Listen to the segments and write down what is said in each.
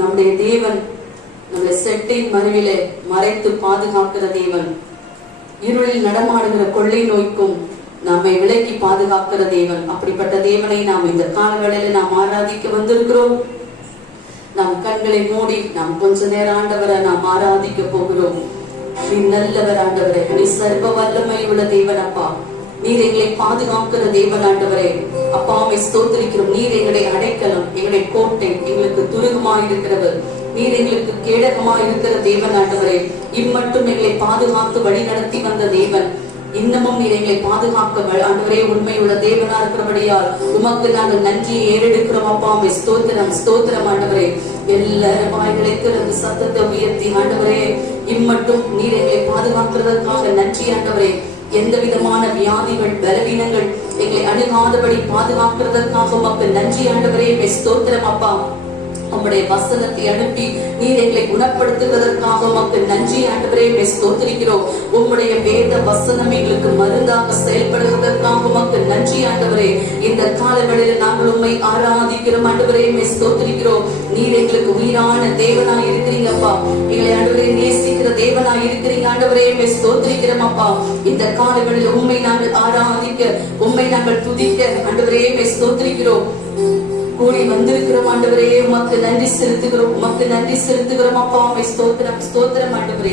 நம்முடைய தேவன் நம்முடைய செட்டின் மறைவிலே மறைத்து பாதுகாக்கிற தேவன். இருளில் நடமாடுகிற கொள்ளை நோய்க்கும் நம்மை விலக்கி பாதுகாக்கிற தேவன். அப்படிப்பட்ட தேவனை நாம் இந்த காலங்களில் நாம் ஆராதிக்க வந்திருக்கிறோம். நாம் கண்களை மூடி நாம் கொஞ்ச நேரம் ஆண்டவரை நாம் ஆராதிக்க போகிறோம். நீ நல்லவர் ஆண்டவரே, நீ சர்வ வல்லமை உள்ள தேவன் அப்பா. நீர் எங்களை பாதுகாக்கிற தேவன் ஆண்டவரே. அப்பாவை ஸ்தோத்திரிக்கிறோம். நீர் எங்களை அடைக்கலம், எங்களை கோட்டை, எங்களுக்கு துருகமாய் இருக்கிறவர். நீர் எங்களுக்கு கேடகமாய் இருக்கிற தேவன் ஆண்டவரே. இம்மட்டும் எங்களை பாதுகாத்து வழி நடத்தி வந்த தேவன். இன்னமும் நீர் எங்களை பாதுகாக்க ஆண்டவரே உண்மையுள்ள தேவனா இருக்கிறபடியால் உமக்கு நாங்கள் நன்றியை ஏறெடுக்கிறோம். அப்பாவை ஸ்தோத்திரம் ஸ்தோத்திரம் ஆண்டவரே. எல்லாரும் வாய்களை திறந்து சத்தத்தை உயர்த்தி ஆண்டவரே இம்மட்டும் நீர் எங்களை பாதுகாக்கிறதற்காக நன்றி ஆண்டவரே. எந்த விதமான வியாதிகள் பலவீனங்கள் எங்களை அணுகாதபடி பாதுகாக்கிறதற்காக உமக்கு நன்றி ஆண்டவரே. ஸ்தோத்திரம் அப்பா. உம்முடைய வசனத்தை அனுப்பி நீர் எங்களை குணப்படுத்துவதற்காக உமக்கு நன்றி ஆண்டவரே. ஸ்தோத்திரிக்கிறோம். உம்முடைய வேத வசனம் எங்களுக்கு மருந்தாக செயல்படுவதற்காக உமக்கு நன்றி ஆண்டவரே. இந்த காலங்களில் நாங்கள் உம்மை ஆராதிக்கிறோம் ஆண்டவரே. ஸ்தோத்திரிக்கிறோம். நீர் எங்களுக்கு உயிரான தேவனாய் இருக்கிறீங்க அப்பா. எங்களை ஆண்டவரே நேசிக்கிற தேவனாய் இருக்கிறீங்க ஆண்டவரே. ஸ்தோத்திரிக்கிறோம் அப்பா. இந்த காலங்களில் உம்மை நாங்கள் ஆராதிக்க, உம்மை நாங்கள் துதிக்க ஆண்டவரே ஸ்தோத்திரிக்கிறோம். கூடி வந்திருக்கிறோம் ஆண்டவரே. உமக்கு நன்றி செலுத்துகிறோம், உமக்கு நன்றி செலுத்துகிறோம் அப்பா. ஸ்தோத்திரம் ஸ்தோத்திரம் ஆண்டவரே.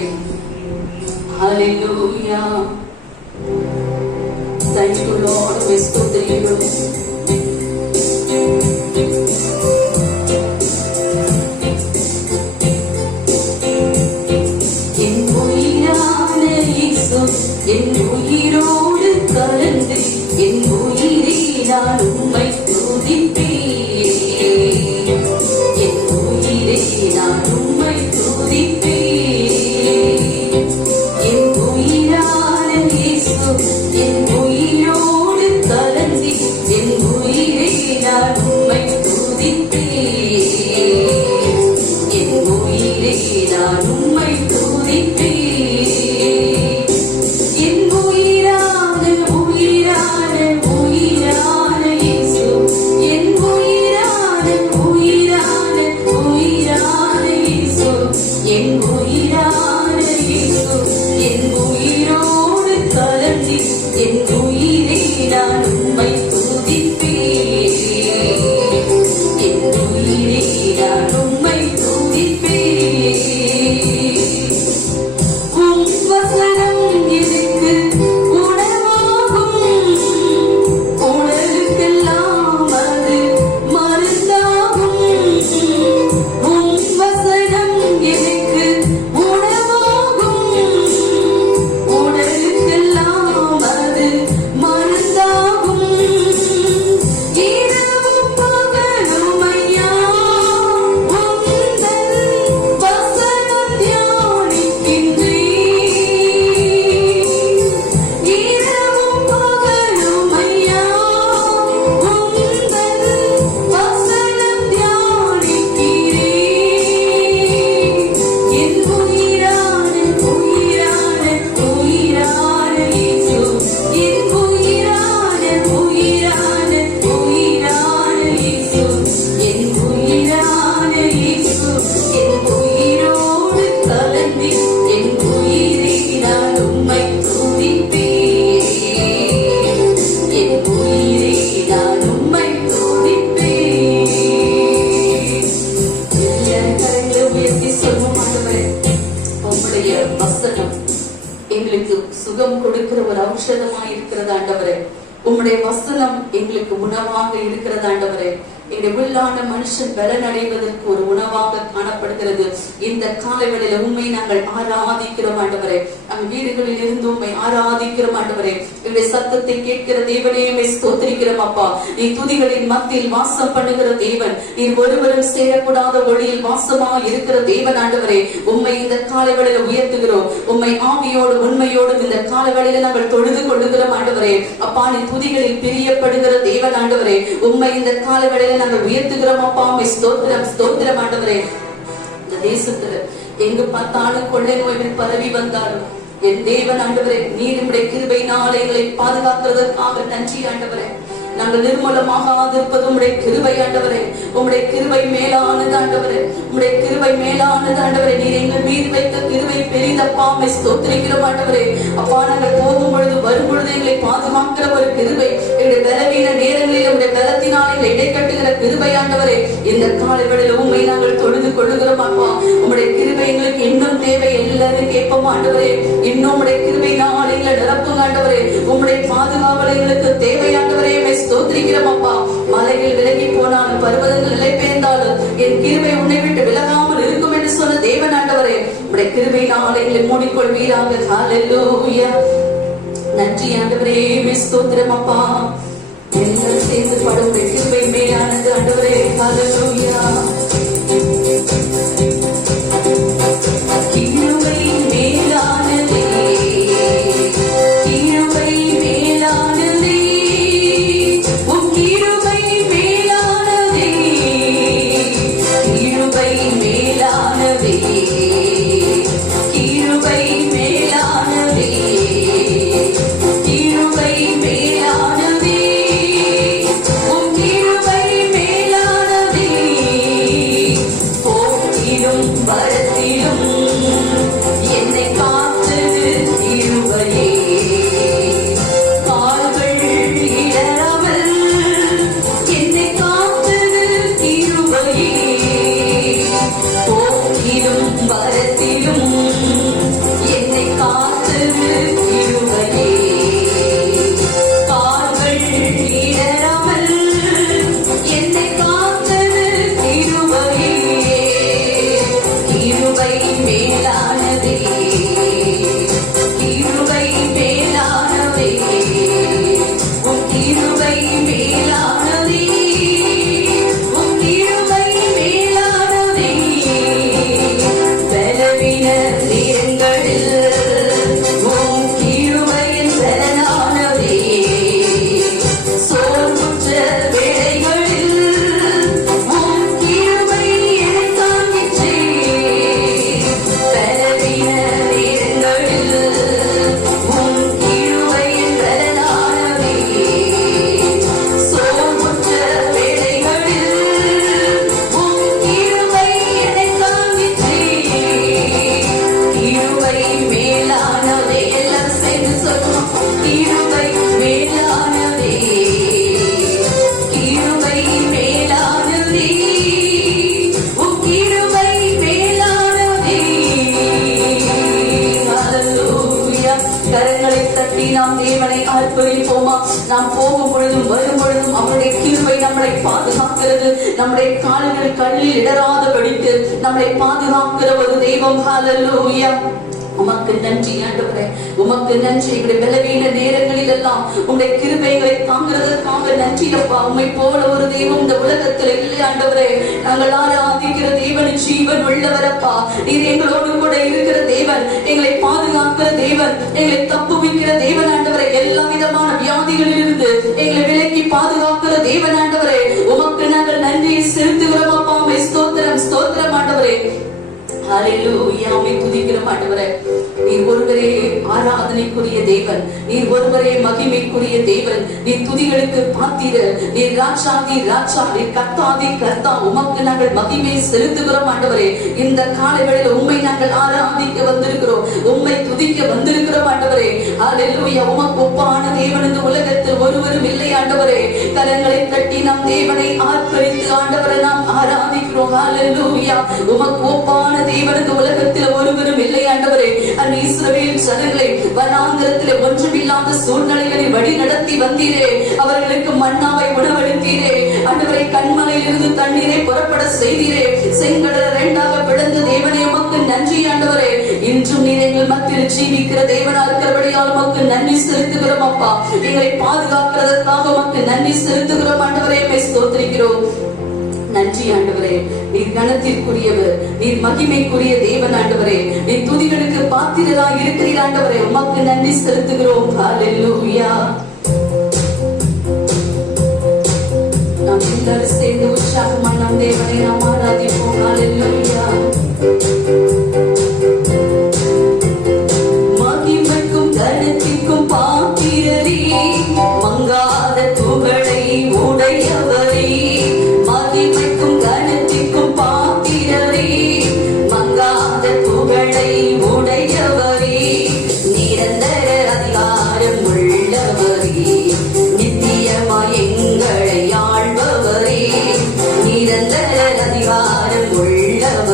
ஹல்லேலூயா. Thank you Lord. ஸ்தோத்திரிக்கிறோம். என் உயிரான இயேசு என் உயிரோடு கலந்து என் உயிரை நான் உம்மை துதிப்பேன். நான் உம்மை துதிப்பேன். என் உயிரான இயேசு என் உயிரோடு கலந்து என் உயிரை நான் உம்மை துதிப்பேன். என் உயிரை நான் உம்மை துதிப்பேன். என் உயிரான உயிரான உயிரான இயேசு என் உயிரான உயிரான உயிரான இயேசு என் உயிரான இயேசு என் உயிரோடு கலந்து என் உயிரை நான் உம்மை துதிப்பேன். என் உயிரை நான் உம்மை துதிப்பேன். உம் வசனம் எனக்கு உணவாகும், உணவுக்கெல்லாம் அது மருந்தாகும். உம் வசனம் எனக்கு உணவாகும், உணவுக்கெல்லாம் அது மருந்தாகும். இரவும் பகலும் ஐயா உந்தன் வசனம் தியானிக்கின்றேன். இரவும் பகலும் ஐயா உந்தன் வசனம் தியானிக்கிறேன். என் உயிரான உயிரான உயிரான இயேசு என் உயிரான உயிரான உயிரான இயேசு என் உயிரான இயேசு என் உயிரோடு கலந்து என் உயிரை நான் உம்மை துதிப்பேன். என் உயிரை நான் உம்மை துதிப்பேன். என் கரங்களை உயர்த்தி சொல்வோம் ஆண்டவரே. உம்முடைய வசனம் எங்களுக்கு சுகம் கொடுக்கிற ஒரு ஔஷதமாய் இருக்கிறது ஆண்டவரே. உம்முடைய வசனம் எங்களுக்கு உணவாக இருக்கிறது ஆண்டவரே. எங்களுடைய உள்ளான மனுஷன் பலன் அடைவதற்கு ஒரு உணவாக காணப்படுகிறது. இந்த காலைகளில் உண்மை நாங்கள் ஆராதிக்கிறோம் ஆண்டவரே. நம் வீடுகளில் இருந்து உண்மை ஆராதிக்கிறோம் ஆண்டவரே. என்னுடைய சத்தத்தை கேட்கிற தேவனையுமே ஸ்தோத்திரிக்கிறோம் அப்பா. நீ துதிகளின் மத்தியில் வாசம் பண்ணுகிற தேவன், நீ ஒருவரும் சேரக்கூடாத ஒளியில் வாசமாக இருக்கிற தேவன் ஆண்டவரே. உண்மை இந்த காலைகளில் உயர்த்துகிறோம். உண்மை ஆவியோடு உண்மையோடும் இந்த காலைகளில் நாங்கள் தொழுது கொள்ளுகிறோம் ஆண்டவரே. அப்பா, நீ துதிகளில் பிரியப்படுகிற தேவன் ஆண்டவரே. உண்மை இந்த காலைகளில் நாங்கள் உயர்த்துகிறோம் அப்பா. ஸ்தோத்திரம் ஸ்தோத்திரம் ஆண்டவரே. இந்த தேசத்துல எங்கு பார்த்தாலும் கொள்ளை நோய்கள் பரவி வந்தாலும் என் தேவன் ஆண்டவரே, நீர் நம்முடைய கிருபையினால் எங்களை பாதுகாக்கிறதற்காக நன்றி ஆண்டவரே. நாங்கள் நிர்மூலமாக இருப்பது உம்முடைய கிருபை ஆண்டவரே. உம்முடைய கிருபை மேலானது ஆண்டவரே. உம்முடைய கிருபை மேலானது ஆண்டவரே. நீர் எங்கள் மீது வைத்த கிருபை பெரிதப்பா. ஸ்தோத்திரிக்கிறோம் ஆண்டவரே. அப்பா, நாங்கள் போகும் பொழுது வரும் பொழுது எங்களை பாதுகாக்கிற ஒரு கிருபை, எங்களுடைய பலவீன நேரங்களில் உடைய பலத்தினால் எங்களை இடைக்கட்டுகிற கிருபை ஆண்டவரே. இந்த காலைகளில் உண்மை நாங்கள் தொழுது கொள்ளுகிறோம் அப்பா. உம்முடைய கிருபை எங்களுக்கு இன்னும் தேவை. எல்லாரும் கேட்போம் ஆண்டவரே. இன்னும் உம்முடைய கிருபை நாள் எங்களை நிரப்புங்க ஆண்டவரே. உம்முடைய பாதுகாவல் எங்களுக்கு தேவை ஆண்டவரே. ஸ்தோத்திரிக்கிறோம் அப்பா. மலைகள் விலகி போனாலும் பர்வதங்கள் நிலை பெயர்ந்தாலும் என் கிருபை உன்னை விட்டு விலகாமல் இருக்கும் என்று சொன்ன தேவன் ஆண்டவரே. உடைய கிருபை நாள் எங்களை மூடிக்கொள்வீராக. ஹல்லேலூயா. நன்றி ஆண்டவரே. ஸ்தோத்திரம் அப்பா. எல்லாரும் சேர்ந்து பாடும். கிருபை மேலானது ஆண்டவரே. ஹல்லேலூயா. கிருபை மேலானதே, கிருபை மேலானதே, உம் கிருபை மேலானதே, கிருபை மேலானதே, கிருபை மேலானதே, கிருபை மேலானதே, உம் கிருபை மேலானதே. போக்கிலும் வரத்திலும் என்னை காத்தது கிருபையே. கால்கள் இடராமல் என்னை காத்தது கிருபையே. போக்கிலும் வரத்திலும் என்னை காத்தது கிருபையே. கால்கள் இடராமல் என்னை காத்தது கிருபையே. கிருபை மேலானதே, கிருபை மேலானதே, உம் கிருபை மேலானதே, உம் கிருபை மேலானதே. பலவீன நேரங்களில் உம் கிருபையின் பலனானதே. சோர்வுற்ற வேளைகளில் உம் கிருபை என்னை தாங்கிற்றே. பலவீன நேரங்களில் உம் கிருபையின் பலனானதே. சோர்வுற்ற வேளைகளில் உம் கிருபை என்னை தாங்கிற்றே. கிருபை மேலானதே. எல்லாரும் சேர்ந்து சொல்லுவோம். கிருபை மேலானதே, கிருபை மேலானதே, உம் கிருபை மேலானதே. ஹல்லேலூயா. கரங்களை தட்டி நாம் தேவனை ஆர்ப்பரிப்போமா? நாம் போகும் பொழுதும் வரும் பொழுதும் அவருடைய கிருபை நம்மளை பாதுகாக்கிறது. நம்முடைய கால்கள் கல்லில் இடராதபடிக்கு நம்மளை பாதுகாக்கிற ஒரு தெய்வம். ஹல்லேலூயா. உமக்கு நன்றி ஆண்டவரே. உமக்கு நன்றி. எங்களுடைய பலவீன நேரங்களில் எல்லாம் உங்களுடைய கிருபைகளை தாங்கிறதற்காக நன்றி அப்பா. உம்மை போல ஒரு தெய்வம் இந்த உலகத்தில் இல்லை ஆண்டவரே. நாங்கள் ஆராதிக்கிற தேவன் ஜீவன் உள்ளவரப்பா. நீர் எங்களோடு கூட இருக்கிற தேவன், எங்களை பாதுகாக்கிற தேவன், எங்களை தப்புவிக்கிற தேவன் ஆண்டவரே. எல்லா விதமான வியாதிகளில் இருந்து எங்களை விலக்கி பாதுகாக்கிற தேவன் ஆண்டவரே. உமக்கு நாங்கள் நன்றியை செலுத்துகிறோம் அப்பா. ஸ்தோத்திரம் ஸ்தோத்திரம் ஆண்டவரே. ஹல்லேலூயா. உம்மை துதிக்கிறோம் ஆண்டவரே. நீர் ஒருவரே ஆராதனைக்குரிய தேவன், நீர் ஒருவரே மகிமைக்குரிய தேவன், நீர் துதிகளுக்கு பாத்திரர், நீர் ராஜாதி ராஜா, நீர் கர்த்தாதி கர்த்தா. உமக்கு நாங்கள் மகிமை செலுத்துகிறோம் ஆண்டவரே. இந்த காலைவேளையில் உம்மை நாங்கள் ஆராதிக்க வந்திருக்கிறோம், உம்மை துதிக்க வந்திருக்கிறோம் ஆண்டவரே. ஹல்லேலூயா. உமக்கு ஒப்பான தேவன் இந்த உலகத்தில் ஒருவரும் இல்லை ஆண்டவரே. கரங்களை தட்டி நாம் தேவனை ஆர்ப்பரித்து ஆண்டவரை நாம் ஆராதிக்கிறோம். ஹல்லேலூயா. உமக்கு ஒப்பான தேவன் இந்த உலகத்தில் ஒருவரும் இல்லை ஆண்டவரே. இஸ்ரவேல் ஜனங்களை வனாந்திரத்திலே ஒன்றுமில்லா இல்லாத சூழ்நிலைகளில் வழி நடத்தி வந்தீரே. அவர்களுக்கு மன்னாவை உணவளித்தீரே. ஆண்டவரை கண்மலையில் இருந்து தண்ணீரை புறப்பட செய்தீரே. செங்கடலை இரண்டாக பிளந்து தேவனே உமக்கு நன்றி ஆண்டவரே. இன்றும் நீர் எங்கள் மத்தியில் ஜீவிக்கிற தேவனா இருக்கிறபடியால் உமக்கு நன்றி செலுத்துகிறோம் அப்பா. எங்களை பாதுகாக்கிறதற்காக உமக்கு நன்றி செலுத்துகிறோம் ஆண்டவரே. ஸ்தோத்திரிக்கிறோம். நன்றி ஆண்டவரே. நீர் கனத்திற்குரியவர், நீர் மகிமைக்குரிய தேவன் ஆண்டவரே. நீர் துதிகளுக்கு பாத்திரரா இருக்கிறீர் ஆண்டவரே. உமக்கு நன்றி செலுத்துகிறோம். ஹல்லேலூயா. நாம் எல்லாரும் சேர்ந்து உற்சாகமா நம் தேவனை நாம் ஆராதிப்போம். ஹல்லேலூயா. மகிமைக்கும் கனத்திற்கும் பாத்திரரே, மங்காத புகழை உடையவரே. மகிமைக்கும் கனத்திற்கும் பாத்திரரே, மங்காத புகழை உடையவரே. நிரந்தர அதிகாரம் உள்ளவரே, நித்தியமாய் எங்களை ஆள்பவரே. நிரந்தர அதிகாரம் உள்ளவரே,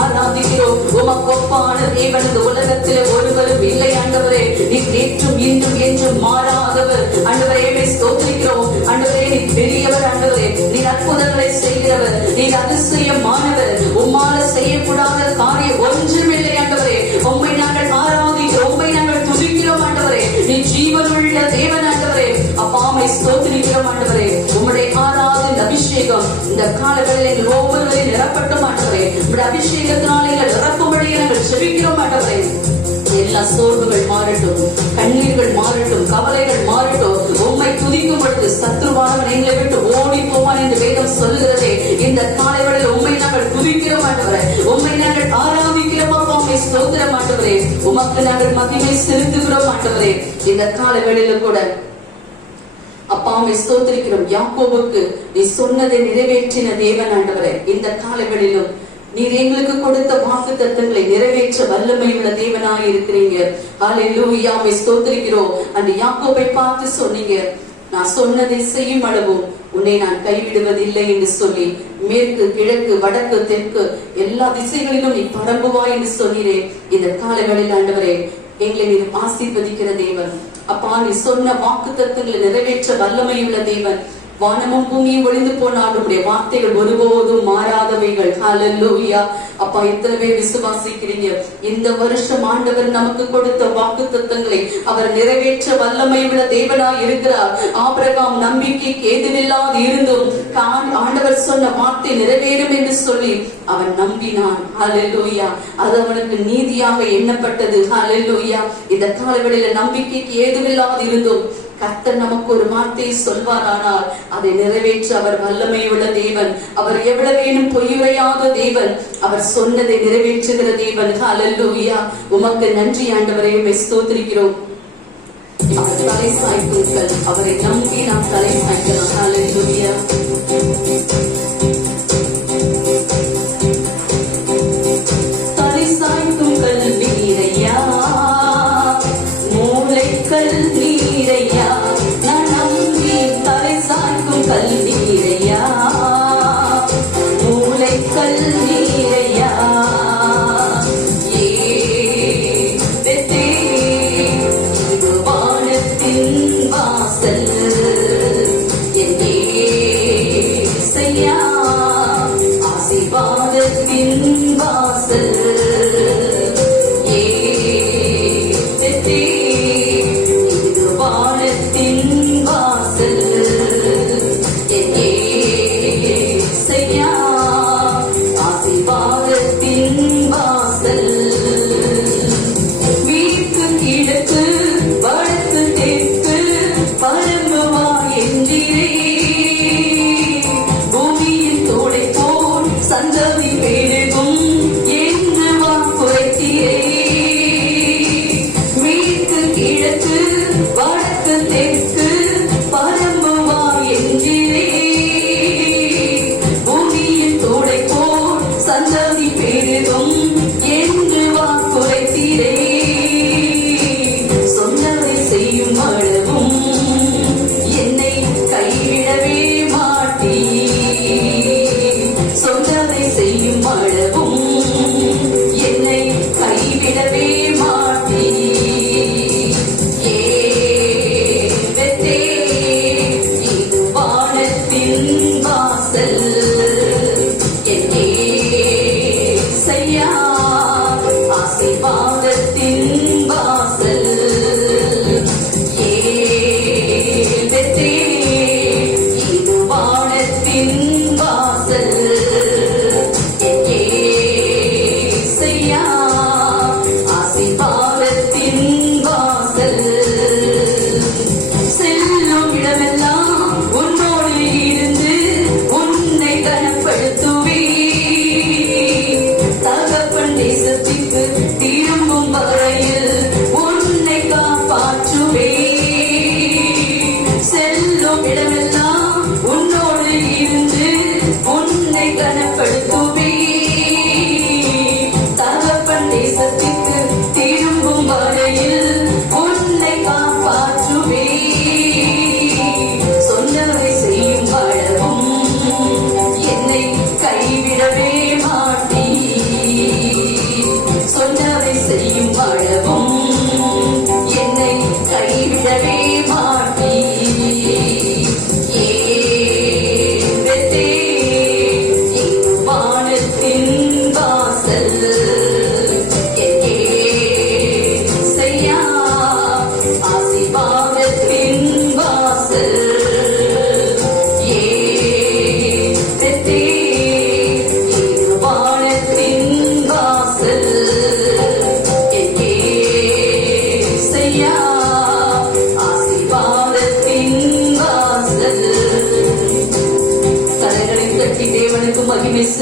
ஆராதிக்கிறோம். உமக்கொப்பான தேவன் இந்த உலகத்திலே ஒருவரும் இல்லை ஆண்டவரே. நீ நேற்றும் இன்றும் என்றும் மாறாதவர் ஆண்டவரே. ஸ்தோத்திரிக்கிறோம் ஆண்டவரே. நீ பெரியவர் ஆண்டவரே. நீ அற்புதங்களை செய்கிறவர். நீ அதிசயமானவர். உம்மால செய்யக்கூடாத காரியம் ஒன்றுமில்லை ஆண்டவரே. உம்மை நாங்கள் ஆராதிக்கிறோம். உம்மை நாங்கள் துதிக்கிறோம் ஆண்டவரே. நீ ஜீவனுள்ள தேவன் ஆண்டவரே. அப்பாமை ஸ்தோத்திரிக்கிறோம் ஆண்டவரே. உம்முடைய ஆராதனை அபிஷேகம் இந்த காலங்களில் எங்கள் ஒவ்வொருவரையும் நிரப்பட்டும் ஆண்டவரே. உம்முடைய அபிஷேகத்தினால் எங்கள் நிரப்பும்படியை நாங்கள் செபிக்கிறோம் ஆண்டவரே. எல்லா சோர்வுகள் மாறட்டும், கண்ணீர்கள் மாறட்டும், கவலைகள் மாறட்டும். உம்மை துதிக்கும் பொழுது சத்துருவானவன் எங்களை விட்டு ஓடி போவான் என்று வேதம் சொல்லுகிறதே. இந்த காலைகளில் உம்மை நாங்கள் துதிக்கிறோம் ஆண்டவரே. உம்மை நாங்கள் ஆராதிக்கிறோம் அப்பா. உம்மை ஸ்தோத்திரம் ஆண்டவரே. உமக்கு நாங்கள் மகிமை செலுத்துகிறோம் ஆண்டவரே. இந்த காலங்களிலும் கூட அப்பா உம்மை ஸ்தோத்திரிக்கிறோம். யாக்கோபுக்கு நீ சொன்னதை நிறைவேற்றின தேவன் ஆண்டவரே. இந்த காலங்களிலும் நீர் எங்களுக்கு கொடுத்த வாக்கு தத்தங்களை நிறைவேற்ற வல்லமை உள்ள தேவனாய் இருக்கிறீங்க. ஹல்லேலூயா. உம்மை ஸ்தோத்திரிக்கிறோம். அந்த யாக்கோபை பார்த்து சொன்னீங்க, நான் சொன்னதை செய்யும் அளவும் உன்னை நான் கைவிடுவதில்லை என்று சொல்லி மேற்கு கிழக்கு வடக்கு தெற்கு எல்லா திசைகளிலும் நீ பரம்புவாய் என்று சொன்னீரே. இந்த காலங்களில் ஆண்டவரே எங்களை நீர் ஆசீர்வதிக்கிற தேவன் அப்பா. நீ சொன்ன வாக்கு தத்தங்களை நிறைவேற்ற வல்லமை உள்ள தேவன். வானமும் பூமியும் ஒளிந்து போனாலும் வார்த்தைகள் ஒருபோதும் மாறாதவைகள். ஹல்லேலூயா. அப்பா எத்தனை பேர் விசுவாசிக்கிறீங்க? இந்த வருஷம் ஆண்டவர் நமக்கு கொடுத்த வாக்கு தத்தங்களை அவர் நிறைவேற்ற வல்லமை உள்ள தேவனாய் இருக்கிறார். ஆபிரகாம் நம்பிக்கைக்கு ஏதுமில்லாது இருந்தும் ஆண்டவர் சொன்ன வார்த்தை நிறைவேறும் என்று சொல்லி அவன் நம்பினான். ஹல்லேலூயா. அது அவனுக்கு நீதியாக எண்ணப்பட்டது. ஹல்லேலூயா. இந்த காலவெளியில நம்பிக்கைக்கு ஏதுமில்லாது இருந்தும் கர்த்தர் நமக்கு ஒரு வார்த்தையை சொல்வாரானால் அதை நிறைவேற்ற அவர் வல்லமை உள்ள தேவன். அவர் எவ்வளவேனும் பொய்யுரையாத தேவன். அவர் சொன்னதை நிறைவேற்றுகிற தேவன். ஹல்லேலூயா. உமக்கு நன்றி ஆண்டவரே. உம்மை ஸ்தோத்திரிக்கிறோம். அவர் தலை சாய்த்துங்கள். அவரை நம்பி நாம் தலை சாய்க்கலாம். ஹல்லேலூயா. தலை சாய்த்துங்கள் நீரையா, மூளைக்கல் நீரையா, நான் நம்பி தலை சாய்க்கும் கல் நீரையா, மூளைக்கல் நீரையா. இது வானத்தின் வாசல் என் ஏசையா, ஆசீர்வாதத்தின் வாசல்.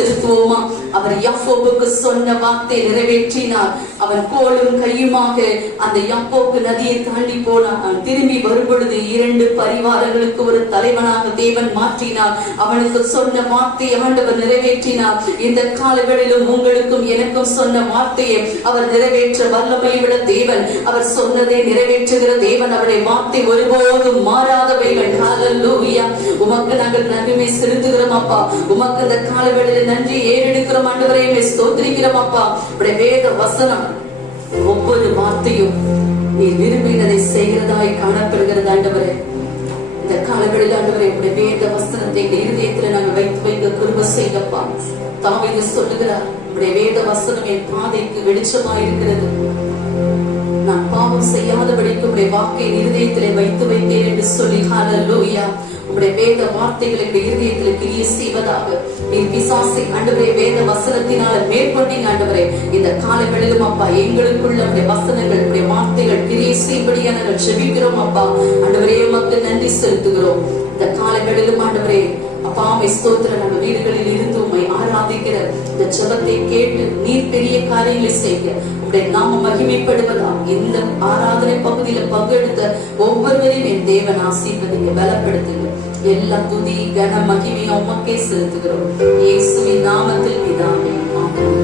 செலுத்துவோமா? அவர் யாக்கோபுக்கு சொன்ன வார்த்தை நிறைவேற்றினார். அவன் கோலும் கையுமாக அந்த யாக்கோபு நதியை தாண்டி போனான். திரும்பி வரும்பொழுது 2 பரிவாரங்களுக்கு ஒரு தலைவனாக தேவன் மாற்றினார். அவனுக்கு சொன்ன வார்த்தையை ஆண்டவர் நிறைவேற்றினார். இந்த காலங்களிலும் உங்களுக்கும் எனக்கும் சொன்ன வார்த்தையை அவர் நிறைவேற்ற வல்லமை உள்ள தேவன். அவர் சொன்னதை நிறைவேற்றுகிற தேவன். அவருடைய வார்த்தை ஒருபோதும் மாறாதவைகள். ஹல்லேலூயா. உமக்கு நாங்கள் நன்மை செலுத்துகிறோம் அப்பா. உமக்கு இந்த காலங்களில் நன்றி ஏறெடுக்கிறோம் ஆண்டவரே. ஸ்தோத்திரிக்கிறோம் அப்பா. உடைய வேத வசனம் ஒவ்வொரு வார்த்தையும் நீ விரும்பினதை செய்கிறதாய் காணப்படுகிறது ஆண்டவரே. இந்த காலங்களில் ஆண்டவரே உடைய வேத வசனத்தை எங்கள் இருதயத்தில் நாங்கள் வைக்க கிருபை செய்யப்பா. தாவீது சொல்லுகிறார், உடைய வேத வசனம் என் பாதைக்கு வெளிச்சமாய் இருக்கிறது. நான் பாவம் செய்யாதபடிக்கு உடைய வாக்கை இருதயத்திலே வைத்து வைத்தேன் என்று சொல்லி. ஹல்லேலூயா. உடைய வேத வார்த்தைகளை இருதயத்தில் கிரியை செய்வதாக நீர் பிசாசை ஆண்டவரே வேத வசனத்தினால மேற்கொண்டீங்க ஆண்டவரே. இந்த காலங்களிலும் அப்பா எங்களுக்குள்ள உடைய வசனங்கள் உடைய வார்த்தைகள் கிரியை செய்யும்படியா நாங்கள் ஜெபிக்கிறோம் அப்பா. ஆண்டவரே உமக்கு நன்றி செலுத்துகிறோம். இந்த காலங்களிலும் ஆண்டவரே அப்பா ஸ்தோத்திரம். நம்ம வீடுகளில் இருந்து உம்மை ஆராதிக்கிற இந்த ஜெபத்தை கேட்டு நீர் பெரிய காரியங்களை செய்ய உடைய நாம மகிமைப்படுவதா இந்த ஆராதனை பகுதியில பங்கெடுத்த ஒவ்வொருவரையும் என் தேவன் ஆசீர்வதிங்க, பலப்படுத்துங்க. எல்லா துதி கன மகிமையும் உமக்கே செலுத்துகிறோம் இயேசுவின் நாமத்தில் பிதாவே, ஆமென்.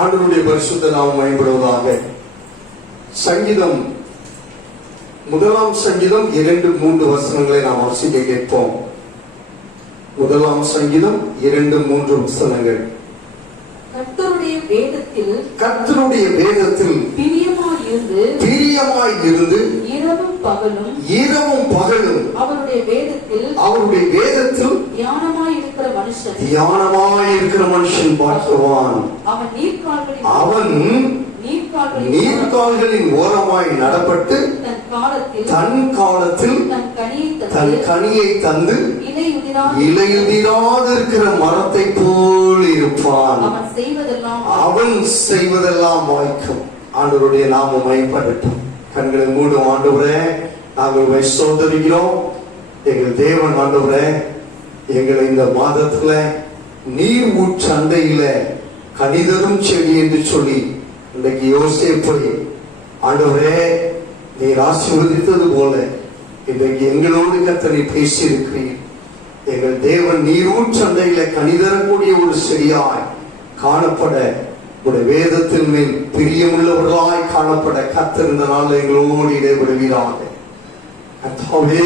ஆண்டவருடைய பரிசுத்த நாமம் மகிமைப்படுவதாக. சங்கீதம் 1 சங்கீதம் 2-3 வசனங்களை நாம் வாசிக்க கேட்போம். 1 சங்கீதம் 2-3 வசனங்கள். கர்த்தருடைய வேதத்தில் பிரியமாய் இருந்து இரவும் பகலும் அவருடைய வேதத்தில் தியானமாய் இருக்கிற மனுஷன் பாக்கியவான். அவன் நீர்க்கால்களின் ஓரமாய் நடப்பட்டு தன் காலத்தில் தன் கனியை தந்து இலையுதிராதிருக்கிற மரத்தை போல் இருப்பான். அவன் செய்வதெல்லாம் வாய்க்கும். ஆண்டவருடைய நாமம் மகிமைப்படட்டும். கண்களை மூடும். ஆண்டவரே, நாங்கள் சோதரிக்கிறோம். எங்கள் தேவன் ஆண்டவரே, எங்களை இந்த மாதத்துல நீர் ஊற்றண்டையில கனிதரும் செடி என்று சொல்லி இன்றைக்கு யோசேப்பை ஆண்டவரே நீர் ஆசீர்வதித்தது போல இன்றைக்கு எங்களோடு கர்த்தரை பேசி இருக்கிறீர். எங்கள் தேவன் நீரூற்று சந்தையில கனிதரக்கூடிய ஒரு செடியாய் காணப்பட, உடைய வேதத்தின் மேல் பிரியமுள்ளவர்களாய் காணப்பட கர்த்தர் இந்த நாள் எங்களோடு இடைபடுவீராக.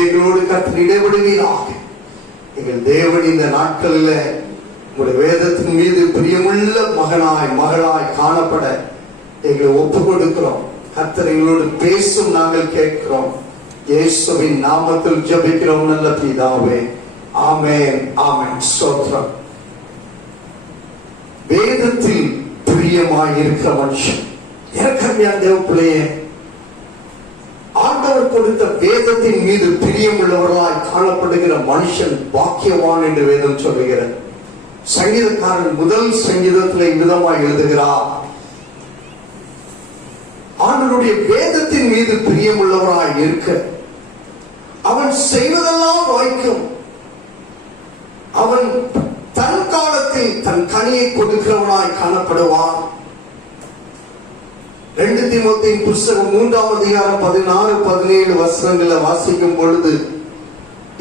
எங்களோடு கர்த்தர் இடைபடுவீராக. எங்கள் தேவன் இந்த நாட்களில் உடைய வேதத்தின் மீது பிரியமுள்ள மகளாய் காணப்பட எங்களை ஒப்பு கொடுக்கிறோம். கர்த்தர் எங்களோடு பேசும், நாங்கள் கேட்கிறோம். இயேசுவின் நாமத்தில் ஜெபிக்கிறோம் நல்ல பிதாவே, ஆமென், ஆமென். ஸ்தோத்திரம். வேதத்தில் பிரியமாய் இருக்கிற மனுஷன், இறக்கமையான தேவ பிள்ளையே, ஆண்டவர் கொடுத்த வேதத்தின் மீது பிரியம் உள்ளவர்களாய் காணப்படுகிற மனுஷன் பாக்கியவான் என்று வேதம் சொல்லுகிறது. சங்கீதக்காரன் 1 சங்கீதத்தில் இவ்விதமாய் எழுதுகிறார், ஆண்டவருடைய வேதத்தின் மீது பிரியமுள்ளவராய் இருக்க அவன் செய்வதெல்லாம் வாய்க்கும். அவன் தன் காலத்தில் தன் கனியை கொடுக்கிறவனாய் காணப்படுவான். 2 தீமோத்தேயுவின் புத்தகம் 3 அதிகாரம் 16-17 வசனங்களை வாசிக்கும் பொழுது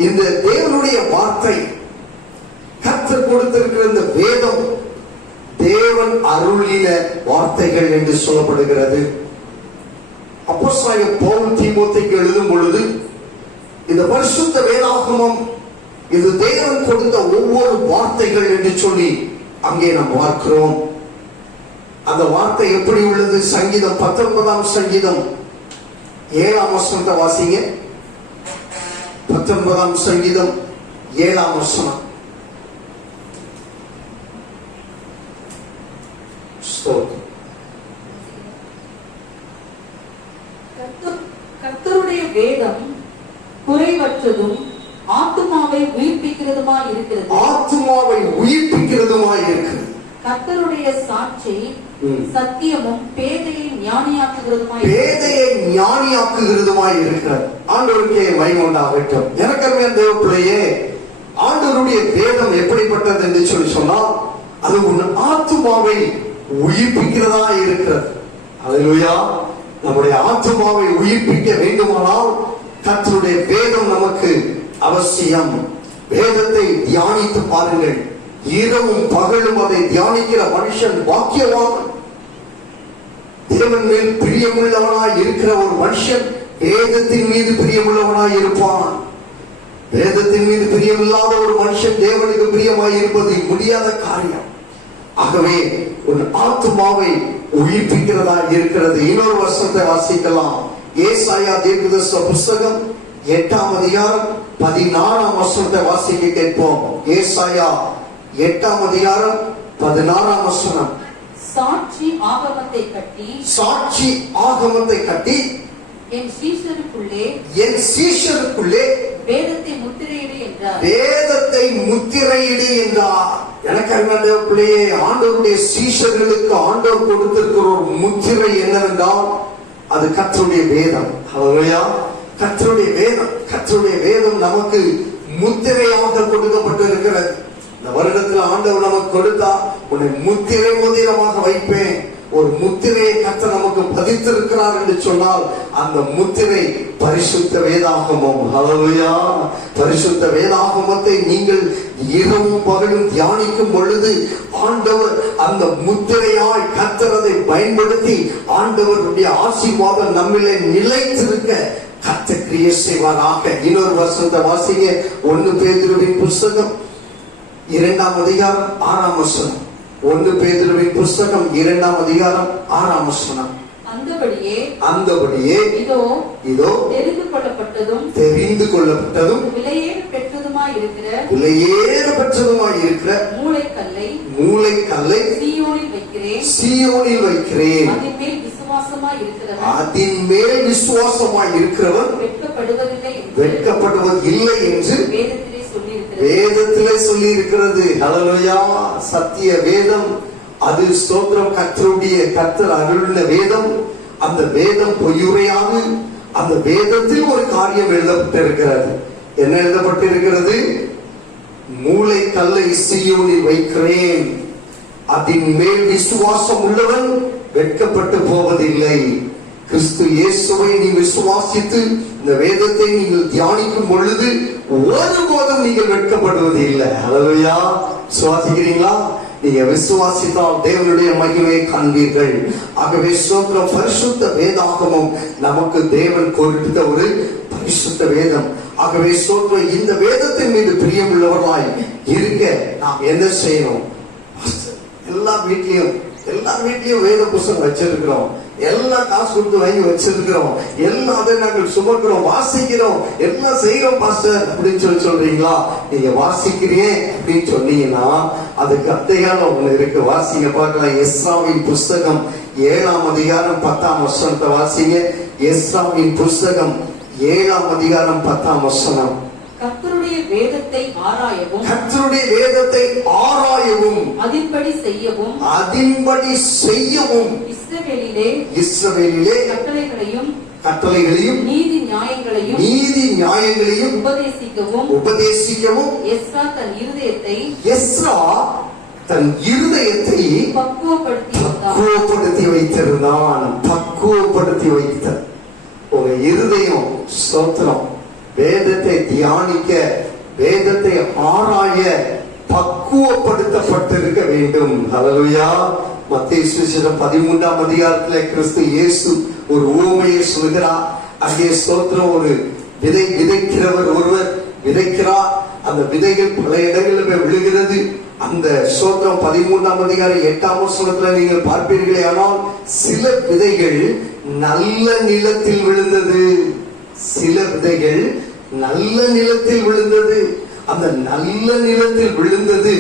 இந்த தேவனுடைய வார்த்தை, கர்த்தர் கொடுத்திருக்கிற இந்த வேதம் தேவன் அருளின வார்த்தைகள் என்று சொல்லப்படுகிறது. அப்போஸ்தலனாகிய பவுல் தீமோத்தேயுக்கு எழுதும் பொழுது இந்த பரிசுத்த வேதாகமம் இது தேவன் கொடுத்த ஒவ்வொரு வார்த்தைகள் என்று சொல்லி அங்கே நாம் பார்க்கிறோம். அந்த வார்த்தை எப்படி உள்ளது? சங்கீதம் 19 சங்கீதம் 7 வசனத்தை வாசிங்க. 19 சங்கீதம் 7 வசனம். கர்த்தருடைய வேதம் குறைவற்றதும் ஆத்துமாவை உயிர்ப்பிக்கிறதுமாய் இருக்கிறது. ஆத்துமாவை உயிர்ப்பிக்கிறதுமாய் இருக்கிறது. கர்த்தருடைய சாட்சி சத்தியமும் பேதையை ஞானியாக்குகிறதுமாய் இருக்கிறது. ஆண்டவருக்கே மகிமை உண்டாகட்டும். எனக்கருமையான தேவ பிள்ளையே, ஆண்டவருடைய வேதம் எப்படிப்பட்டது என்று சொல்லி சொன்னால் அது உன் ஆத்துமாவை உயிர்ப்பிக்கிறதா இருக்கிறது. அல்லேலூயா. நம்முடைய ஆத்துமாவை உயிர்ப்பிக்க வேண்டுமானால் கர்த்தருடைய வேதம் நமக்கு அவசியம். வேதத்தை தியானித்து பாருங்கள். இரவும் பகலும் அதை தியானிக்கிற மனுஷன் பாக்கியவான். தேவன் மேல் பிரியமுள்ளவனாய் இருக்கிற ஒரு மனுஷன் வேதத்தின் மீது பிரியமுள்ளவனாய் இருப்பான். வேதத்தின் மீது பிரியமில்லாத ஒரு மனுஷன் தேவனுக்கு பிரியமாய் இருப்பது முடியாத காரியம். ஆகவே உன் ஆத்துமாவை உயிர்ப்பிக்கிறதா இருக்கிறது. இன்னொரு வசனத்தை வாசிக்கலாம். ஏசாயா தீர்க்கதரிசி புஸ்தகம் 8ஆம் அதிகாரம் 16ஆம் வசனத்தை வாசிக்க கேட்போம். ஏசாயா 8ஆம் அதிகாரம் 16ஆம் வசனம். சாட்சி ஆகமத்தை கட்டி என் சீஷருக்குள்ளே வேதத்தை முத்திரையிடு என்றார். வேதத்தை முத்திரையிடு என்றார். எனக்கு அருமையான பிள்ளையே, ஆண்டவருடைய சீஷர்களுக்கு ஆண்டவர் கொடுத்திருக்கிற ஒரு முத்திரை என்னவென்றால் அது கர்த்தருடைய வேதம். ஹல்லேலூயா. கர்த்தருடைய வேதம். கர்த்தருடைய வேதம் நமக்கு முத்திரையாக கொடுக்கப்பட்டிருக்கிறது. இந்த வருடத்தில் ஆண்டவர் நமக்கு கொடுத்தா உன்னை முத்திரை மோதிரமாக வைப்பேன். ஒரு முத்திரையை கர்த்தர் நமக்கு பதித்திருக்கிறார் என்று சொன்னால் அந்த முத்திரை பரிசுத்த வேதாகமம். ஹல்லேலூயா. பரிசுத்த வேதாகமத்தை நீங்கள் இரவும் பகலும் தியானிக்கும் பொழுது ஆண்டவர் அந்த முத்திரையாய் கர்த்தர் அதை பயன்படுத்தி ஆண்டவருடைய ஆசீர்வாதம் நம்மிலே நிலைத்திருக்க கர்த்தர் கிரியை செய்வாராக. இன்னொரு வசனத்தை வாசிங்க. 1 பேதுருவின் புஸ்தகம் 2ஆம் அதிகாரம் 6ஆம் வசனம். 1 பேதுருவின் புஸ்தகம் 2ஆம் அதிகாரம் 6ஆம் வசனம். அந்தபடியே இதோ தெரிந்து கொள்ளப்பட்டதும் விலையேற பெற்றதுமாய் இருக்கிற மூலைக்கல்லை சீயோனில் வைக்கிறேன். அதின் மேல் விசுவாசமாய் இருக்கிறவன் வெட்கப்படுவதில்லை என்று வேதத்திலே சொல்லி இருக்கிறது. ஹல்லேலூயா. சத்திய வேதம் அது ஸ்தோத்திரம். கர்த்தர் அருளின வேதம். அந்த வேதம் பொய்யுரையாது. அந்த வேதத்தில் ஒரு காரியம் எழுதப்பட்டிருக்கிறது. என்ன எழுதப்பட்டிருக்கிறது? மூலைக்கல்லை சீயோனில் வைக்கிறேன். அதின் மேல் விசுவாசம் உள்ளவன் வெட்கப்பட்டு போவதில்லை. கிறிஸ்து இயேசுவை நீ விசுவாசித்து இந்த வேதத்தை நீங்கள் தியானிக்கும் பொழுது ஒருபோதும் நீங்கள் வெட்கப்படுவது இல்லை. ஹல்லேலூயா. விசுவாசிக்கிறீங்களா? நீங்க விசுவாசித்தால் தேவனுடைய மகிமையை காண்பீர்கள். ஆகவே ஸ்தோத்திரம். பரிசுத்த வேதாகமம் நமக்கு தேவன் கொடுத்த ஒரு பரிசுத்த வேதம். ஆகவே ஸ்தோத்திரம். இந்த வேதத்தின் மீது பிரியமுள்ளவர்களாய் இருக்க நாம் என்ன செய்யணும்? எல்லா வீட்லயும் வேத புத்தகம் வச்சிருக்கிறோம். எல்லாம் காசு கொடுத்து வாங்கி வச்சிருக்கிறோம். எல்லாம் அதை நாங்கள் சுமக்கிறோம், வாசிக்கிறோம், எல்லாம் செய்யறோம் பாஸ்டர் அப்படின்னு சொல்றீங்களா? நீங்க வாசிக்கிறேன் அப்படின்னு சொன்னீங்கன்னா அதுக்கு அத்தையான ஒண்ணு இருக்கு. வாசிங்க பார்க்கலாம். எஸ்ராவின் புஸ்தகம் 7ஆம் அதிகாரம் 10ஆம் வசனத்தை வாசிங்க. எஸ்ராவின் புஸ்தகம் 7ஆம் அதிகாரம் 10ஆம் வசனம். கர்த்தருடைய வேதத்தை ஆராயவும் அதின்படி செய்யவும் இஸ்ரவேலிலே கட்டளைகளையும் நீதி நியாயங்களையும் உபதேசிக்கவும் எஸ்ரா தன் இருதயத்தை பக்குவப்படுத்தி வைத்திருந்தான். பக்குவப்படுத்தி வைத்த உங்க இருதயம் ஸ்தோத்திரம் வேதத்தை தியானிக்க, வேதத்தை ஆராய பக்குவப்படுத்தப்பட்டிருக்க வேண்டும். ஹல்லேலூயா. மத்தேயு சுவிசேஷம் 13ஆம் அதிகாரத்தில் கிறிஸ்து இயேசு ஒரு உவமையை சொல்கிறார். அங்கே ஸ்தோத்திரம் ஒரு விதை விதைக்கிறவர் ஒருவர் விதைக்கிறார். அந்த விதைகள் பல இடங்களில் போய் விழுகிறது. அந்த ஸ்தோத்திரம் 13ஆம் அதிகாரம் 8ஆம் வசனத்துல நீங்கள் பார்ப்பீர்களே ஆனால் சில விதைகள் நல்ல நிலத்தில் விழுந்தது. சில விதைகள் நல்ல நிலத்தில் விழுந்தது. அந்த நல்ல நிலத்தில் விழுந்தது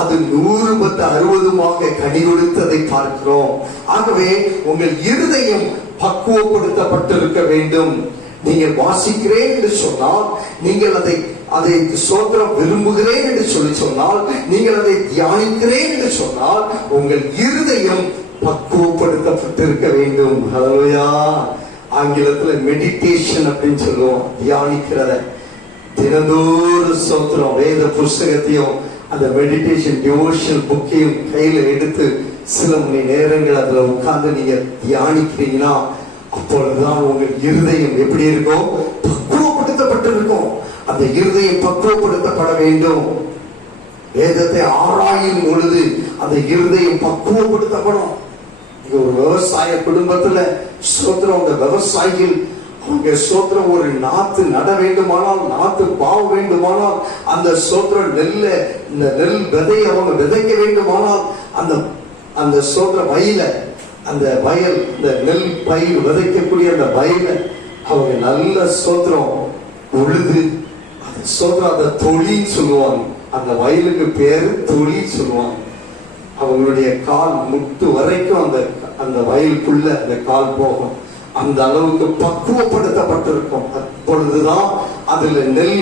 அது 100, 10, 60 கனி கொடுத்ததை பார்க்கிறோம். ஆகவே உங்கள் இருதயம் பக்குவப்படுத்தப்பட்டிருக்க வேண்டும். நீங்கள் வாசிக்கிறேன் என்று சொன்னால், நீங்கள் அதை சோத்திரம் விரும்புகிறேன் என்று சொன்னால், நீங்கள் அதை தியானிக்கிறேன் என்று சொன்னால் உங்கள் இருதயம் பக்குவப்படுத்தப்பட்டிருக்க வேண்டும். ஹல்லேலூயா. ஆங்கிலத்தில் மெடிடேஷன் அப்படின்னு சொல்லுவோம். தியானிக்கிறத தினந்தோறும் ஸ்தோத்திரம் வேத புஸ்தகத்தையும் அந்த மெடிடேஷன் டிவோஷனல் புக்கையும் கையில எடுத்து சில மணி நேரங்கள் அதுல உட்கார்ந்து நீங்க தியானிக்கிறீங்கன்னா அப்பொழுதுதான் உங்கள் இருதயம் எப்படி இருக்கும்? பக்குவப்படுத்தப்பட்டிருக்கும். அந்த இருதயம் பக்குவப்படுத்தப்பட வேண்டும். வேதத்தை ஆராயும் பொழுது அந்த இருதயம் பக்குவப்படுத்தப்படும். ஒரு விவசாய குடும்பத்துல ஸ்தோத்திரம், அந்த விவசாயிகள் அவங்க ஸ்தோத்திரம் ஒரு நாத்து நட வேண்டுமானால், நாத்து பாவ வேண்டுமானால், அந்த ஸ்தோத்திரம் இந்த நெல் விதையை அவங்க விதைக்க வேண்டுமானால் அந்த ஸ்தோத்திர அந்த வயல் இந்த நெல் பயிர் விதைக்கக்கூடிய அந்த வயல அவங்க நல்ல ஸ்தோத்திரம் உழுது அந்த ஸ்தோத்திரம் அந்த தொழில் சொல்லுவாங்க. அந்த வயலுக்கு பேரு தொழில் சொல்லுவாங்க. அவங்களுடைய கால் முட்டு வரைக்கும் அந்த வயலுக்குள்ள அந்த கால் போகும். அந்த அளவுக்கு பக்குவப்படுத்தப்பட்டிருக்கும். அப்பொழுதுதான் அதுல நெல்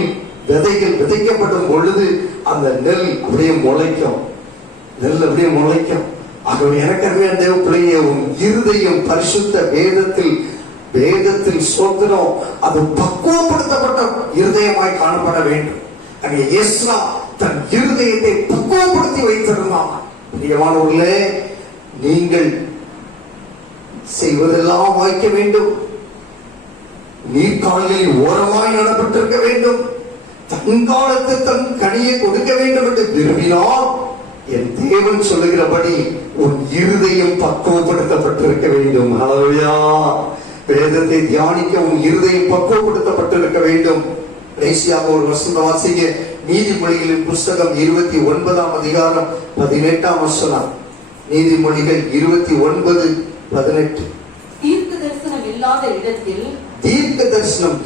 விதைகள் விதைக்கப்படும் பொழுது அந்த நெல் அப்படியே முளைக்கும். நெல் அப்படியே முளைக்கும். ஆகவே எனக்கு தேவ பிள்ளையே, உன் இருதயம் பரிசுத்த வேதத்தில் சோதனம் அது பக்குவப்படுத்தப்பட்ட இருதயமாய் காணப்பட வேண்டும். அங்கே எஸ்ரா தன் இருதயத்தை பக்குவப்படுத்தி வைத்திருந்தான். பிரியமானவர்களே, நீங்கள் செய்வதெல்லாம் வாய்க்க வேண்டும். நீர்காலில் ஓரமாய் நடப்பட்டிருக்க வேண்டும். தன் காலத்து தன் கனியை கொடுக்க வேண்டும் என்று விரும்பினால் என் தேவன் சொல்லுகிறபடி உன் இருதயம் பக்குவப்படுத்தப்பட்டிருக்க வேண்டும். ஹல்லேலூயா. வேதத்தை தியானிக்க உன் இருதயம் பக்குவப்படுத்தப்பட்டிருக்க வேண்டும். கடைசியாக ஒரு வசனம் வாசிங்க. நீதிமொழிகளின் புஸ்தகம் 29ஆம் அதிகாரம் 18ஆம் வசனம். நீதிமொழிகள் 29:18. தீர்க்க தரிசனம்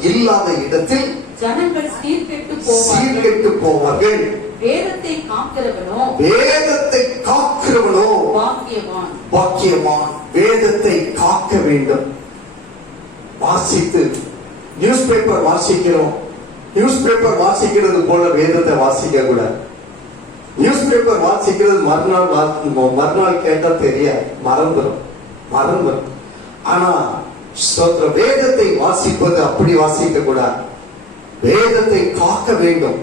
இல்லாத இடத்தில் ஜனங்கள் சீர்கெட்டு போவார்கள். வேதத்தை காக்கிறவனோ பாக்கியவான். வேதத்தை காக்க வேண்டும். வாசித்து நியூஸ் பேப்பர் வாசிக்கிறோம். நியூஸ் பேப்பர் வாசிக்கிறது போல வேதத்தை வாசிக்க கூடாது. நியூஸ் பேப்பர் வாசிக்கிறது மறுநாள் கேட்டா தெரியாது, மறந்துடும். ஆனா வேதத்தை வாசிப்பது அப்படி வாசிக்க கூடாது. வேதத்தை காக்க வேண்டும்.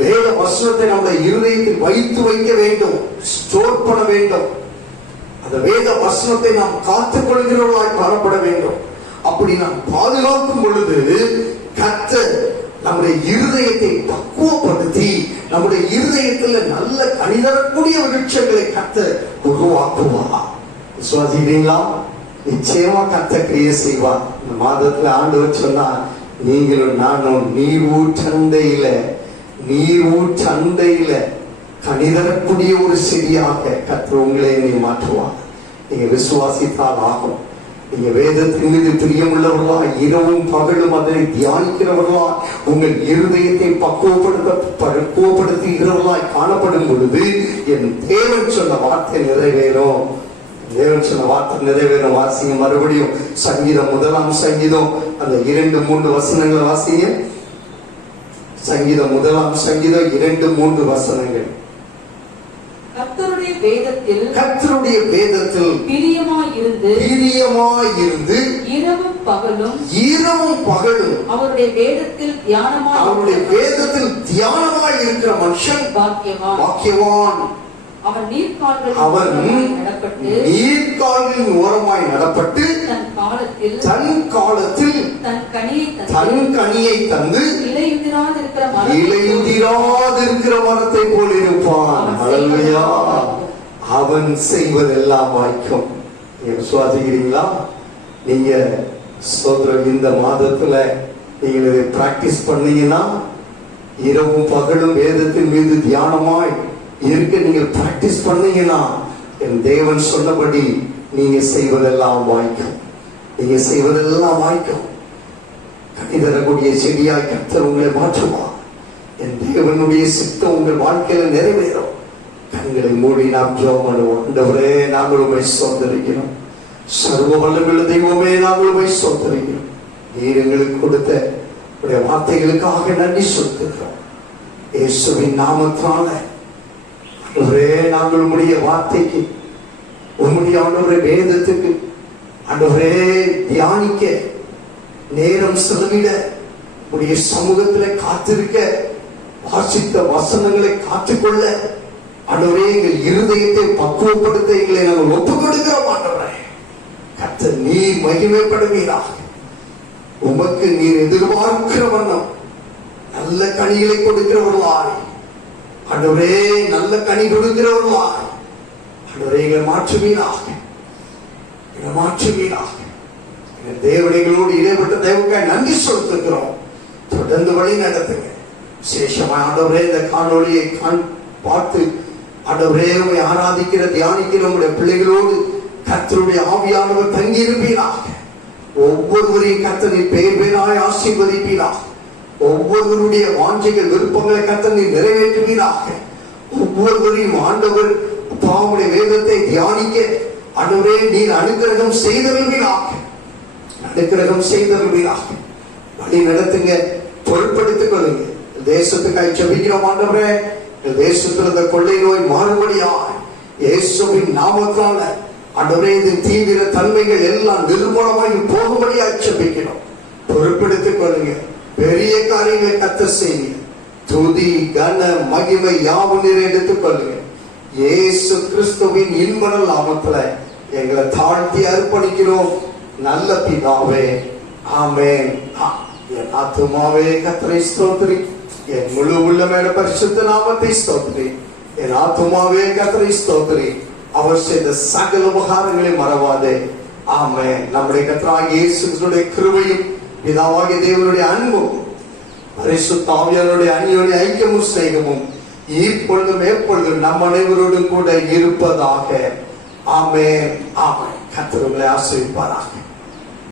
வேத வசனத்தை நம்முடைய இருதயத்தில் வைக்க வேண்டும், ஸ்டோர் பண்ண வேண்டும். அந்த வேத வசனத்தை நாம் காத்துக் கொள்கிறவர்களாய் காணப்பட வேண்டும். அப்படி நாம் பாதுகாக்கும் பொழுது கர்த்தர் நம்முடைய இருதயத்தை பக்குவப்படுத்தி நம்முடைய இருதயத்தில் நல்ல கனிதரக்கூடிய விருட்சங்களை கர்த்தர் உருவாக்குவார். விசுவாசிக்கிறீங்களா? நிச்சயமா கர்த்தர் கிரியை செய்வார். இந்த மாதத்துல ஆண்டவர் சொன்னா, நீங்களும் நானும் நீரூற்றண்டையில கனிதரக்கூடிய ஒரு செடியாக கர்த்தர் உங்களை மாற்றுவார். நீங்க விசுவாசித்தால் ஆகும். நீங்க வேதத்தின் மீது பிரியமுள்ளவர்களா, இரவும் பகலும் அதை தியானிக்கிறவர்களா, உங்கள் இருதயத்தை பக்குவப்படுத்துகிறவர்களாய் காணப்படும் பொழுது என் தேவன் சொன்ன வார்த்தை நிறைவேறும். வாசிங்க மறுபடியும் சங்கீதம் 1ஆம் சங்கீதம் அந்த 2-3 வசனங்களை வாசிங்க. சங்கீதம் 1ஆம் சங்கீதம் 2-3 வசனங்கள். கர்த்தருடைய வேதத்தில் பிரியமாயிருந்து இரவும் பகலும் அவருடைய வேதத்தில் தியானமாய் இருக்கிற மனுஷன் பாக்கியவான். அவன் நீர்கால்களின் ஓரமாய் நடப்பட்டு தன் காலத்தில் தன் கனியை தந்து இலையுதிராதிருக்கிற மரத்தை போல இருப்பான். ஹல்லேலூயா. அவன் செய்வதெல்லாம் வாய்க்கும். விசுவாசிக்கிறீங்களா? நீங்க ஸ்தோத்திரம் இந்த மாதத்துல நீங்கள் இதை பிராக்டிஸ் பண்ணீங்கன்னா, இரவும் பகலும் வேதத்தின் மீது தியானமாய் இருக்க நீங்கள் பிராக்டிஸ் பண்ணீங்கன்னா, என் தேவன் சொன்னபடி நீங்க செய்வதெல்லாம் வாய்க்கும். கனி தரக்கூடிய செடியாய் கர்த்தர் உங்களை மாற்றுவார். என் தேவனுடைய சித்தம் உங்கள் வாழ்க்கையில நிறைவேறும். கண்களை மூடி நாம் ஜெபம் பண்ணுவோம். ஆண்டவரே, நாங்கள் உம்மை ஸ்தோத்திரிக்கிறோம். சர்வ வல்லமையுள்ள தெய்வமே, நாங்கள் உம்மை ஸ்தோத்திரிக்கிறோம். நீர் எங்களுக்கு கொடுத்த உடைய வார்த்தைகளுக்காக நன்றி செலுத்துகிறோம். இயேசுவின் நாமத்தால ஆண்டவரே, நாங்கள் உம்முடைய வார்த்தைக்கு, உம்முடைய ஆண்டவரே வேதத்துக்கு ஆண்டவரே தியானிக்க நேரம் செலவிட உடைய சமூகத்திலே காத்திருக்க, வாசித்த வசனங்களை காத்துக்கொள்ள ஆண்டவரே எங்கள் இருதயத்தை பக்குவப்படுத்த எங்களை நாங்கள் ஒப்புக் கொடுக்கிறோம். ஆண்டவரே கர்த்தர் நீர் மகிமைப்படுவீராக. உமக்கு நீர் எதிர்பார்க்கிற வண்ணம் நல்ல கனிகளை கொடுக்கிறவர்களாய் ஆண்டவரே, நல்ல கனி கொடுக்கிறவர்களாய் ஆண்டவரே எங்களை மாற்றுவீராக, எங்களை மாற்றுவீராக. தேவனைகளோடு இடைப்பட்ட தேவக்காய் நன்றி செலுத்துகிறோம். தொடர்ந்து வழி நடத்துங்க. விசேஷமா ஆண்டவரே இந்த காணொளியை பார்த்து ஆண்டவரே உம்மை ஆராதிக்கிற தியானிக்கிற உங்களுடைய பிள்ளைகளோடு கர்த்தருடைய ஆவியானவர் தங்கி இருப்பீராக. ஒவ்வொருவரையும் கர்த்தர் நீர் பெயர் பெயராய் ஆசீர்வதிப்பீராக. ஒவ்வொருவருடைய வாஞ்சைகள் விருப்பங்களை கர்த்தர் நீர் நிறைவேற்றுவீராக. ஒவ்வொருவரையும் ஆண்டவர் உம்முடைய வேதத்தை தியானிக்க ஆண்டவரே நீர் அனுக்கிரகம் செய்தருள்வீராக, அனுக்கிரகம் செய்தருள்வீராக. வழி நடத்துங்க, பொருட்படுத்திக் கொள்ளுங்க. தேசத்துக்காய் ஜெபிக்கிறோம் ஆண்டவரே. தேசத்தில் இந்த கொள்ளை நோய் மாறுபடியாய் இயேசுவின் நாமத்தால ஆண்டவரே இதன் தீவிர தன்மைகள் எல்லாம் நிர்மூலமாகி போகும்படியாய் ஜெபிக்கிறோம். பொறுப்பெடுத்துக் கொள்ளுங்க. பெரிய காரியங்களை கர்த்தர் செய்யுங்க. துதி கன மகிமை யாவும் நீர் எடுத்துக் கொள்ளுங்க. இயேசு கிறிஸ்துவின் இன்ப நாமத்துல எங்களை தாழ்த்தி அர்ப்பணிக்கிறோம் நல்ல பிதாவே, ஆமென். என் ஆத்துமாவே கர்த்தரை ஸ்தோத்திரி, என் முழு உள்ளமேட பரிசுத்த நாமத்தை ஸ்தோத்திரி. என் ஆத்துமாவே கர்த்தரை ஸ்தோத்திரி, அவர் செய்த சகல உபகாரங்களை மறவாதே. ஆமென். நம்முடைய கர்த்தராகிய இயேசு கிறிஸ்துவின் கிருபையும் பிதாவாகிய தேவனுடைய அன்பும் பரிசுத்த ஆவியானவருடைய அந்யோன்ய ஐக்கியமும் சிநேகமும் இப்பொழுதும் எப்பொழுதும் நம் அனைவரோடும் கூட இருப்பதாக. ஆமென். ஆமென். கர்த்தர் உங்களை ஆசீர்வதிப்பாராக.